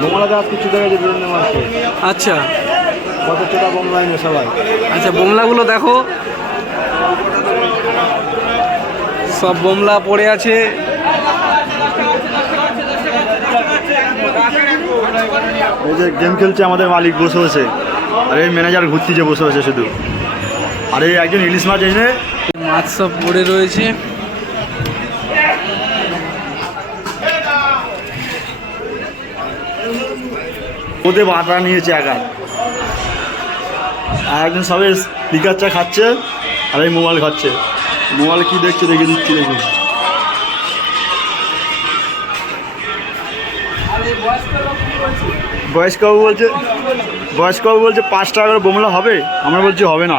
বোমলাতে আজ কিছু দেখা যায় বিভিন্ন মাসে। আচ্ছা কত টাকা বোমলা এনে সবাই। আচ্ছা, বোমলাগুলো দেখো, সব বোমলা পড়ে আছে। এই যে গেম খেলছে আমাদের মালিক বসে বসে, আর এই ম্যানেজার ঘুরতিছে বসে বসে শুধু। আর এই একজন ইলিশ মাছ এনে মাছ সব পড়ে রয়েছে। ওদের বাটা নিয়েছে একাই, আর একজন সবে লিকার চা খাচ্ছে, আর এই মোবাইল খাচ্ছে। মোবাইল কি দেখছে দেখে দিচ্ছি, দেখুন। বয়স্কবাবু বলছে 5 টাকা করে বোমলা হবে, আমরা বলছি হবে না।